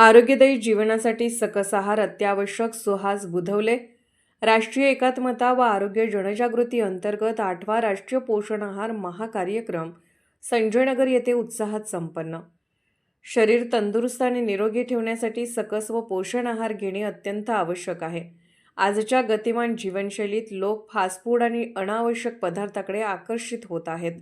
आरोग्यदायी जीवनासाठी सकस आहार अत्यावश्यक सुहास बुधवले. राष्ट्रीय एकात्मता व आरोग्य जनजागृती अंतर्गत आठवा राष्ट्रीय पोषण आहार महाकार्यक्रम संजयनगर येथे उत्साहात संपन्न. शरीर तंदुरुस्त आणि निरोगी ठेवण्यासाठी सकस व पोषण आहार घेणे अत्यंत आवश्यक आहे. आजच्या गतिमान जीवनशैलीत लोक फास्ट फूड आणि अनावश्यक पदार्थाकडे आकर्षित होत आहेत.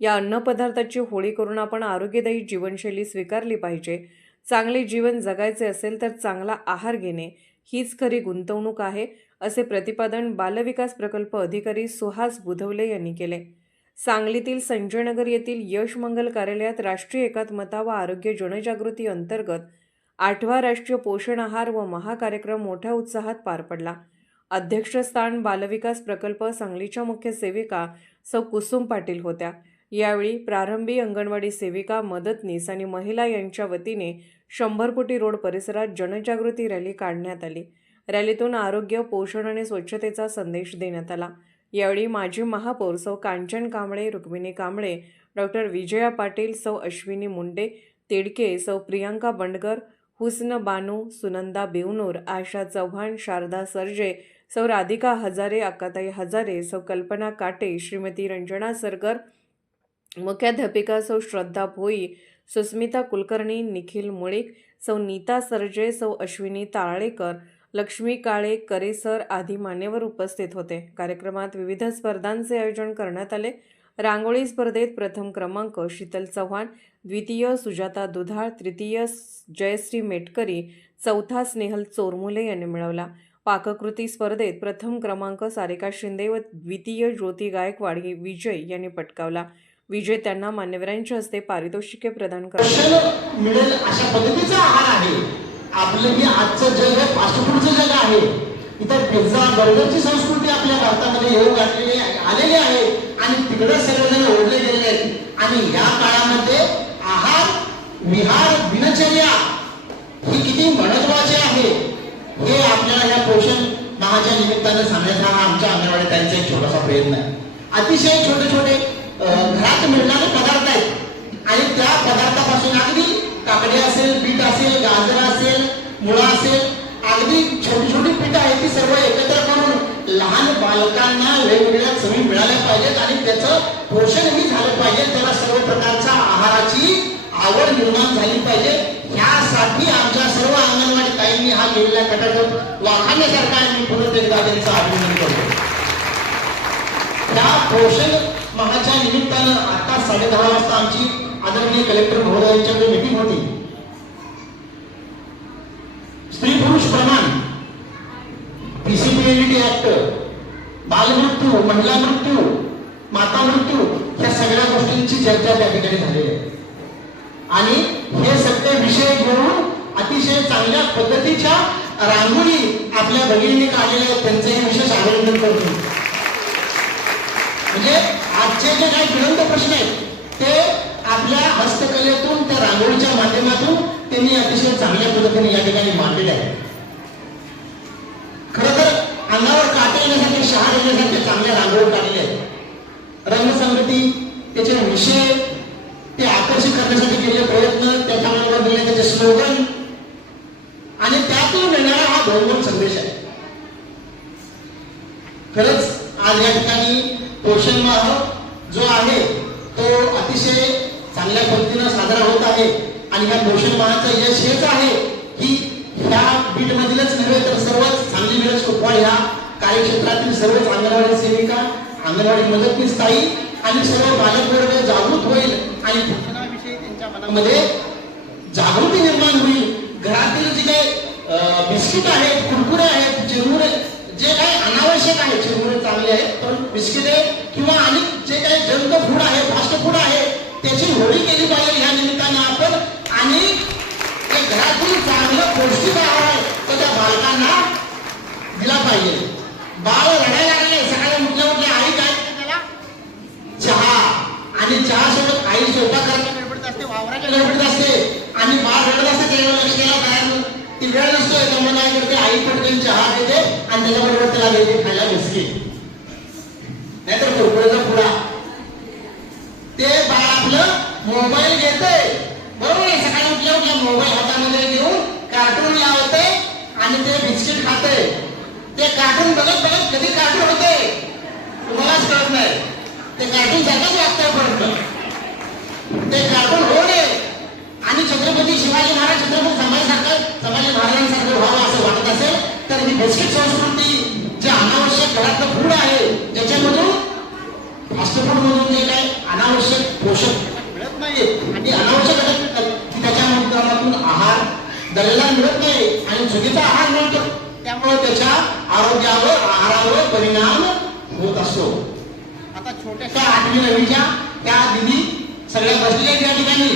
या अन्नपदार्थाची होळी करून आपण आरोग्यदायी जीवनशैली स्वीकारली पाहिजे. चांगले जीवन जगायचे असेल तर चांगला आहार घेणे हीच खरी गुंतवणूक आहे असे प्रतिपादन बालविकास प्रकल्प अधिकारी सुहास बुधवले यांनी केले. सांगलीतील संजयनगर येथील यश मंगल कार्यालयात राष्ट्रीय एकात्मता व आरोग्य जनजागृती अंतर्गत आठवा राष्ट्रीय पोषण आहार व महाकार्यक्रम मोठ्या उत्साहात पार पडला. अध्यक्षस्थान बालविकास प्रकल्प सांगलीच्या मुख्य सेविका सौ कुसुम पाटील होत्या. यावेळी प्रारंभी अंगणवाडी सेविका मदतनीस आणि महिला यांच्या वतीने शंभरपुटी रोड परिसरात जनजागृती रॅली काढण्यात आली. रॅलीतून आरोग्य पोषण आणि स्वच्छतेचा संदेश देण्यात आला. यावेळी माजी महापौर सौ कांचन कांबळे रुक्मिणी कांबळे डॉक्टर विजया पाटील सौ अश्विनी मुंडे तेडके सौ प्रियांका बंडकर हुस्न बानू सुनंदा बेवनूर आशा चव्हाण शारदा सर्जे सौ राधिका हजारे अक्काताई हजारे सौ कल्पना काटे श्रीमती रंजना सरकर मुख्याध्यापिका सौ श्रद्धा भोई सुस्मिता कुलकर्णी निखिल मुळीक सौ नीता सरजे सौ अश्विनी तारळेकर लक्ष्मी काळे करेसर आदी मान्यवर उपस्थित होते. कार्यक्रमात विविध स्पर्धांचे आयोजन करण्यात आले. रांगोळी स्पर्धेत प्रथम क्रमांक शीतल चव्हाण द्वितीय सुजाता दुधाळ तृतीय जयश्री मेटकरी चौथा स्नेहल चोरमुले यांनी मिळवला. पाककृती स्पर्धेत प्रथम क्रमांक सारिका शिंदे व द्वितीय ज्योती गायकवाड ही विजय यांनी पटकावला. विजेत्यांना मान्यवरांच्या हस्ते पारितोषिके प्रदान कर मिळेल अशा पद्धतीचा आहार आहे? आपलं हे आजचं जग हे फास्टफूडचं जग आहे. इथं पिझ्झा बर्गरची संस्कृती आपल्या भारतामध्ये येऊ घातलेली आलेली आहे. आणि तिकडे सगळेजण ओढले गेलेले आहेत. आणि या काळामध्ये आहार विहार दिनचर्या ही किती महत्वाची आहे? हे आपल्याला या पोषण माहाच्या निमित्ताने सांगण्याचा हा आमच्या अंगणवाडी त्यांचा एक छोटासा प्रयत्न आहे. अतिशय छोटे छोटे घरात मिळणारे पदार्थ आहेत. आणि त्या पदार्थापासून अगदी काकडी असेल बीट असेल गाजर असेल मुळा असेल अगदी छोटी छोटी पीठ आहेत ती सर्व एकत्र करून लहान बालकांना वेगवेगळ्या चवी मिळाल्या पाहिजेत आणि त्याचं पोषणही झालं पाहिजे. त्याला सर्व प्रकारच्या आहाराची आवड निर्माण झाली पाहिजे. ह्यासाठी आमच्या सर्व अंगणवाडी ताईंनी हा केलेला घटक वाखाण्यासारखा मी पुन्हा एकदा त्यांचं अभिनंदन करतो. त्या पोषण महाच्या निमित्तानं आता साडे दहा वाजता आमची आदरणीय कलेक्टर महोदयांच्याकडे मीटिंग होती. स्त्री पुरुष प्रमाण पीसीपीएलडी ऍक्ट बालमृत्यू महिला मृत्यू माता मृत्यू या सगळ्या गोष्टींची चर्चा त्या ठिकाणी झाली आहे. आणि हे सगळे विषय घेऊन अतिशय चांगल्या पद्धतीच्या रांगोळी आपल्या भगिनीने काढलेल्या आहेत. त्यांचंही विशेष अभिनंदन करतो. म्हणजे आजचे जे काही ज्वलंत प्रश्न आहेत ते आपल्या हस्तकलेतून त्या रांगोळीच्या माध्यमातून त्यांनी अतिशय चांगल्या पद्धतीने या ठिकाणी मांडलेले आहेत. खर तर अंगावर काटे येण्यासाठी शहा येण्यासाठी चांगल्या रांगोळी काढलेल्या आहेत. रंगसंगती त्याचे विषय ते आकर्षित करण्यासाठी केलेले प्रयत्न त्याच्याबरोबर दिले त्याचे स्लोगन आणि त्यातून मिळणारा हा भौगोलिक संदेश आहे. खरंच आज या ठिकाणी आहे. तो अतिशय चांगल्या पद्धतीनं साजरा होत आहे. आणि ह्या पोषण माहाचं यश हेच आहे की ह्या बीट मधीलच नव्हे तर सर्वच सांगली मिरज कुपवाड ह्या कार्यक्षेत्रातील सर्वच अंगणवाडी सेविका अंगणवाडी मदतनीस ताई आणि सर्व बालकवर्ग जागृत होईल आणि पोषणाविषयी त्यांच्या मनामध्ये जागृती निर्माण होईल. घरातील जे काही बिस्किट आहेत कुरकुरे आहेत चिरमुरे जे काही अनावश्यक आहे चिरमुरे चांगले आहेत पण बिस्किटे किंवा आणि जे काही जंक फूड आहे फास्ट फूड आहे त्याची होळी केली पाहिजे ह्या निमित्ताने आपण. आणि ते घरातील चांगलं पौष्टिक आहार आहे तो त्या बालकांना दिला पाहिजे. बाळ रडायला लागले सकाळी उठल्या उठल्या आई काय? चहा. आणि चहा सोबत आई स्वयंपाक करायला गडबडत असते वावरायला गडबडत असते. आणि बाळ रडत असते त्याला लक्ष द्यायला तयार ती वेळ नसतोय त्यामुळे काय करते आई पटकन चहा देते आणि त्याच्याबरोबर त्याला देते खायला बिस्किट. नाहीतर कुरकुऱ्याचा पुडा. ते बाळ आपलं मोबाईल घेते. बरोबर आहे सकाळी उठल्या उठल्या मोबाईल हातामध्ये घेऊन कार्टून लावते आणि ते बिस्किट खाते. ते कार्टून बघत बघत कधी कार्टून होते? तुम्हालाच कळत नाही. ते कार्टून सारखंच वागतंय परत. ते कार्टून होऊ नये. आणि छत्रपती शिवाजी महाराज छत्रपती संभाजी महाराजांसारखं व्हावं असं वाटत असेल तर संस्कृती जे अनावश्यक घरातलं फूड आहे त्याच्यामधून फास्ट फूड मधून जे काय अनावश्यक पोषक मिळत नाही आणि अनावश्यक की त्याच्या माध्यमातून आहार दर्जाला मिळत नाही आणि चुकीचा आहार मिळतो. त्यामुळे त्याच्या आरोग्यावर आहारावर परिणाम होत असतो. आता छोट्याशा आठवी नववीच्या त्या दिदी सगळ्या बसलेल्या त्या ठिकाणी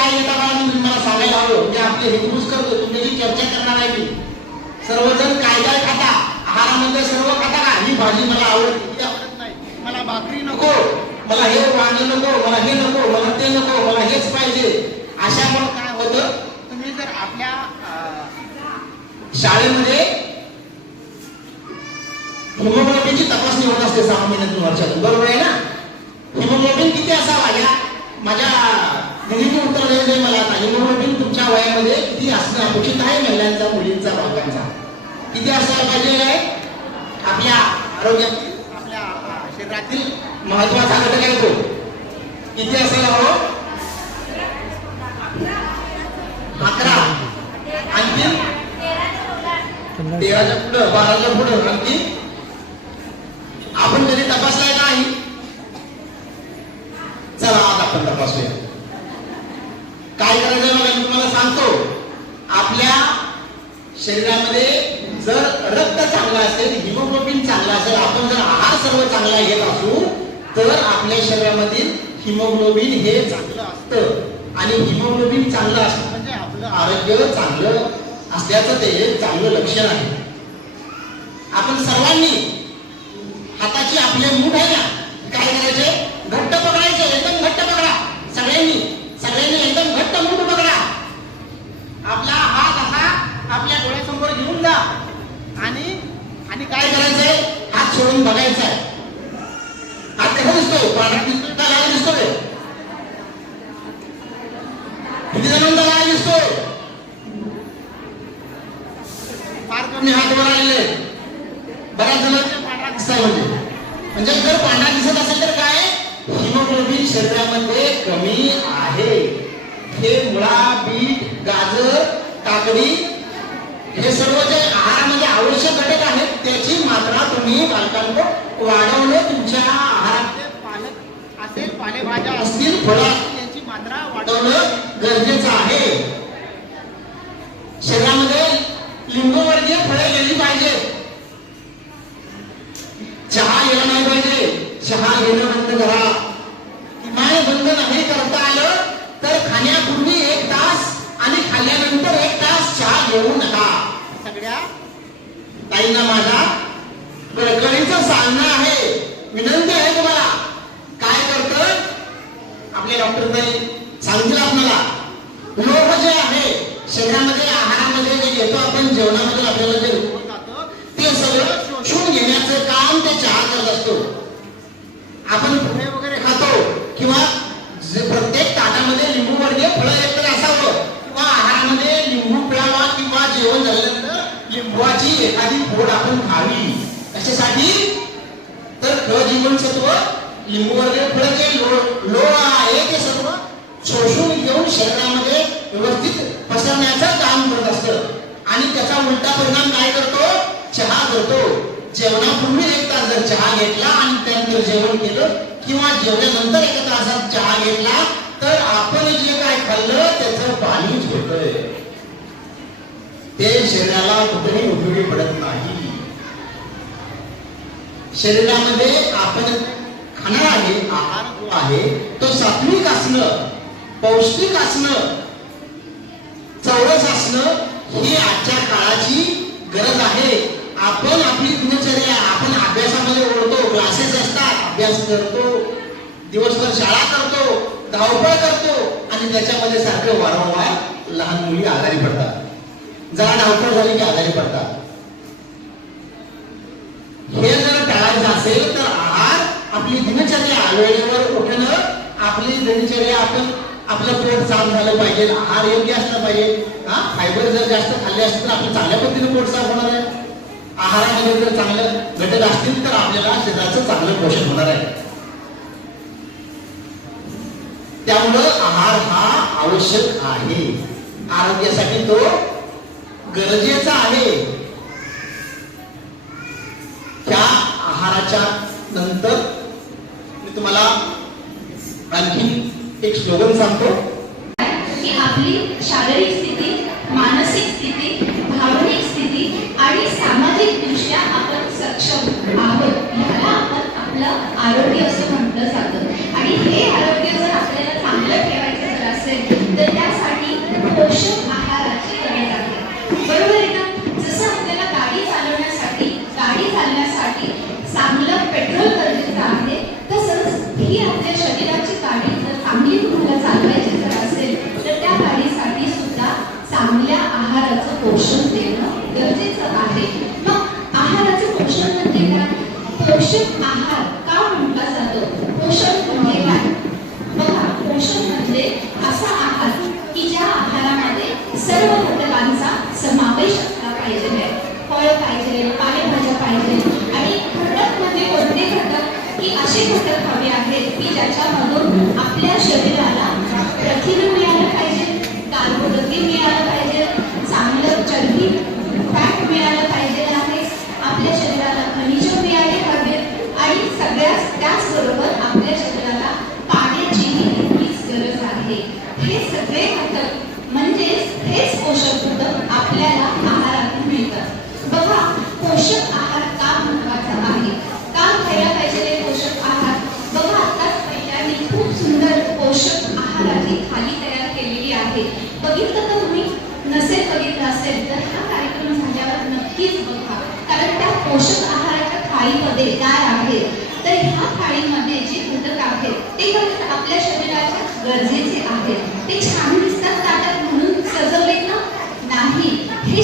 काय घेता का मी मला सांगायला हवं. मी आपले हितगुज करतो तुमच्याशी चर्चा करणार आहे मी सर्वजण काय काय खाता. आहारामध्ये सर्व खाता का? ही भाजी मला आवडते. आवडत नाही. मला भाकरी नको. मला हे वांगे नको. मला हे नको. मला ते नको. मला हेच पाहिजे. अशामुळे काय होतं? तुम्ही जर आपल्या शाळेमध्ये हिमोग्लोबिनची तपासणी होत असते सहा महिन्यातून वर्षातून. बरोबर आहे ना हिमोग्लोबिन किती असावा या माझ्या दिदीने मला आता. हिमोग्लोबिन तुमच्या वयामध्ये किती असणं अपेक्षित आहे महिलांचा मुलींचा बालकांचा किती असायला पाहिजे आहे? आपल्या आरोग्यातील आपल्या शरीरातील महत्त्वाचा घटक आहे तो. किती असायला हवं अकरा. आणखी तेराच्या पुढं बाराच्या पुढं आणखी आपण कधी तपासलाय नाही चला आज आपण तपासूया. काय करायचं मला मी तुम्हाला सांगतो आपल्या शरीरामध्ये जर रक्त चांगलं असेल हिमोग्लोबिन चांगलं असेल आपण जर आहार सर्व चांगला घेत असू तर आपल्या शरीरामधील हिमोग्लोबिन हे चांगलं असतं. आणि हिमोग्लोबिन चांगलं असतं म्हणजे आपलं आरोग्य चांगलं असल्याचं ते चांगलं लक्षण आहे. आपण सर्वांनी हाताची आपले मूठ आहे ना काय करायचे? घट्ट पकडायचे एकदम घट्ट पकडा सगळ्यांनी सगळ्यांनी एकदम घट्ट मूठ पकडा आपला हात असा आपल्या डोळ्यासमोर घेऊन जा आणि आणि काय करायचंय? हात सोडून बघायचा आहे हात कसा दिसतो? पांढरा दिसतोय का लाल दिसतोय किती जणांचा लाल दिसतोय फार कमी हात वर आलेले आहेत. बऱ्याच जणांचे पांढरा दिसताय म्हणजे म्हणजे जर पांढरा दिसत असेल तर काय हिमोग्लोबिन शरीरामध्ये कमी आहे हे मुळा बीट गाजर काकडी हे सर्व जे आहारामध्ये आवश्यक घटक आहेत त्याची मात्रा तुम्ही बालकांना वाढवणं तुमच्या आहारामध्ये पालक असेल पालेभाज्या असतील फळं असतील यांची मात्रा वाढवणं गरजेचं आहे. शरीरामध्ये लिंबूवर्गीय फळे गेली पाहिजे. चहा येणं नाही पाहिजे. चहा घेणं बंद करा. किमान बंद नाही करता आलं तर खाण्यापूर्वी एक तास आणि खाल्ल्यानंतर एक तास चहा घेऊ नका. सगळ्या ताईंना माझा विनंती आहे तुम्हाला. काय करत आपले डॉक्टर ताई सांगतील आपल्याला. लोह जे आहे. शरीरामध्ये आहारामध्ये जे घेतो आपण जेवणामध्ये आपल्याला जे ते सगळं शोषून घेण्याचं काम ते चहा करत असतो. आपण फळे वगैरे खातो किंवा प्रत्येक ताटामध्ये लिंबू वर्गीय फळं एकतर असावं किंवा आहारामध्ये लिंबू पिळावा किंवा जेवण झाल्यानंतर लिंबूची एखादी फोड आपण खावी. त्याच्यासाठी तर क जीवनसत्व लिंबू वर्गीय जे लो लोह आहे ते सर्व शोषून घेऊन शरीरामध्ये व्यवस्थित पसरण्याचं काम करत असतं. आणि त्याचा उलटा परिणाम काय करतो? चहा करतो. जेवणापूर्वी एक तास जर चहा घेतला आणि त्यानंतर जेवण केलं किंवा जेवल्यानंतर एका तासात चहा घेतला तर आपण जे काय खाल्लं त्याचं पाणी होतंय ते शरीराला कुठेही उपयोगी पडत नाही. शरीरामध्ये आपण खाणार आहे आहार जो आहे तो सात्विक असणं पौष्टिक असणं चौरस असणं ही आजच्या काळाची गरज आहे. आपण आपली दिनचर्या आपण अभ्यासामध्ये ओढतो क्लासेस असतात अभ्यास करतो दिवसभर शाळा करतो धावपळ करतो आणि त्याच्यामध्ये सारखं वारंवार लहान मुली आजारी पडतात. जरा धावपळ झाली की आजारी पडतात. हे जर टाळायचं असेल तर आहार आपली दिनचर्या वेळेवर उठणं आपली दिनचर्या आपण आपलं पोट साफ झालं पाहिजे आहार योग्य असला पाहिजे. हा? फायबर जर जास्त खाल्ले असतील तर आपलं चांगल्या पद्धतीने पोट साफ होणार आहे. आहारामध्ये जर चांगलं घटक असतील तर आपल्याला शरीराचं चांगलं पोषण होणार आहे. त्यामुळं आहार हा आवश्यक आहे. आरोग्यासाठी तो गरजेचा आहे. त्या आहाराच्या नंतर मी तुम्हाला आणखी एक स्लोगन सांगतो. की आपली शारीरिक स्थिती मानसिक स्थिती भावनिक स्थिती आणि सामाजिक दृष्ट्या आपण सक्षम आहोत ह्याला आपण आपलं आरोग्य असं म्हटलं जातं आणि हे आरोग्य जर आपल्याला चांगलं ठेवायचं जर असेल तर त्यासाठी पोषक आहाराची गरज आहे बरोबर आहे ना जसं आपल्याला गाडी चालवण्यासाठी गाडी चालण्यासाठी चांगलं पेट्रोल गरजेचं आहे तसंच ही आपल्या शरीराची गाडी जर चांगली तुम्हाला चालवायची जर असेल तर त्या गाडीसाठी सुद्धा चांगल्या आहाराचं पोषण देणं गरजेचं आहे मग आहाराचं पोषण म्हणजे काय पोषक आहार का म्हटला जातो पोषण म्हणजे काय बघा पोषण म्हणजे असा आहार की ज्या आहारामध्ये सर्व घटकांचा समावेश असला पाहिजे फळ पाहिजे पालेभाज्या पाहिजे आणि घटक म्हणजे कोणते घटक की असे घटक हवे आहेत की ज्याच्यामधून आपल्या शरीराला प्रथिन मिळालं पाहिजे कार्बोदके मिळालं पाहिजे चांगलं चरबी फॅट मिळालं पाहिजे आहे आपल्या शरीराला खनिज मिळाले हवेत आणि सगळ्याच त्याचबरोबर आपल्या शरीराला पाण्याचीही तितकीच गरज आहे हे सगळे घटक म्हणजेच हेच पोषक घटक आपल्याला आहारातून मिळतात बघा पोषक आहार का महत्त्वाचा आहे का खायला पाहिजे हे पोषक आहार बघा आताच पहिल्यांनी खूप सुंदर पोषक आहाराची थाली तयार केलेली आहे बघितलं का तुम्ही नसेल बघितलं असेल तर हा कार्यक्रम झाल्यावर नक्कीच बघा कारण त्या पोषक आहाराच्या थाळीमध्ये काय आहे तर ह्या थाळीमध्ये जे घटक आहेत ते फक्त आपल्या शरीराच्या गरजेचे आहेत ते छान दिसतात ताटात म्हणून सजवलेत ना नाही हे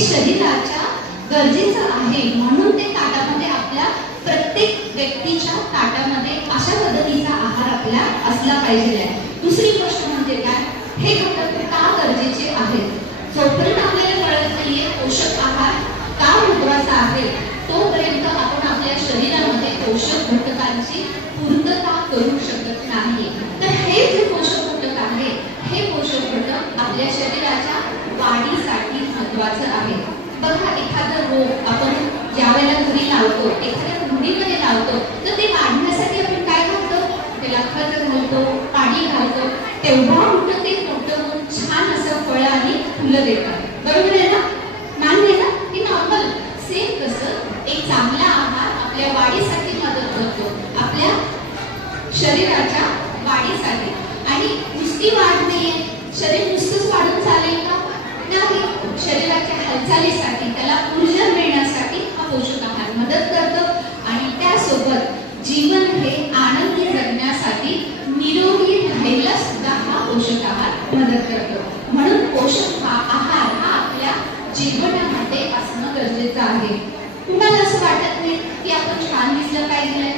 शरीराच्या गरजेचं आहे म्हणून ते ताटामध्ये आपल्या प्रत्येक व्यक्तीच्या ताटामध्ये अशा पद्धतीचा आहार आपल्या असला पाहिजे. दुसरी गोष्ट म्हणजे काय? हे घटक का गरजेचे आहेत? जोपर्यंत आपल्याला कळत नाहीये पोषक आहार का महत्त्वाचा आहे तोपर्यंत आपण आपल्या शरीरामध्ये पोषक घटकांची पूर्तता करू शकत नाही. तर हे जे पोषक घटक आहे हे पोषक घटक आपल्या शरीराच्या वाढीसाठी महत्वाचं आहे बघा एखादं रोग आपण ज्या वेळेला घरी लावतो एखाद्या कुंडीमध्ये लावतो तर ते वाढण्यासाठी आपण काय घालतो त्याला खत घालतो पाणी घालतो तेव्हा मोठं ते मोठं होऊन छान असं फळं आणि फुलं देतात. बरोबर आहे ना? मान्य आहे ना? की नॉर्मल सेम कसं एक चांगला आहार आपल्या वाढीसाठी मदत करतो. आपल्या शरीराच्या वाढीसाठी. आणि नुसती वाढ नाहीये. शरीर नुसतं वाढून चालेल का नाही शरीराच्या हालचालीसाठी त्याला ऊर्जा मिळते हा पोषक आहार मदत करतो आणि त्यासोबत जीवन हे आनंदी जगण्यासाठी निरोगी राहायला सुद्धा हा पोषक आहार मदत करतो म्हणून पोषक हा आहार हा आपल्या जीवनामध्ये असणं गरजेचं आहे कुणाला असं वाटत नाही की आपण छान दिसलं पाहिजे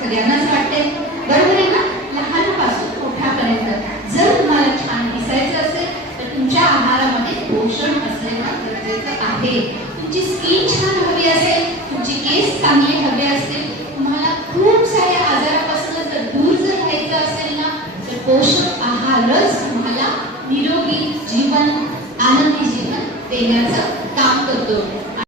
सगळ्यांनाच वाटते बरोबर आहे ना लहानपासून मोठ्यापर्यंत जर तुम्हाला छान दिसायचं असेल तर तुमच्या आहारामध्ये पोषण असणं गरजेचं आहे तुमची स्किन छान हवी असेल तुमची केस चांगले हवे असतील तुम्हाला खूप साऱ्या आजारापासून जर दूर जर राहायचं असेल ना तर पोषक आहारच तुम्हाला निरोगी जीवन आनंदी जीवन देण्याचं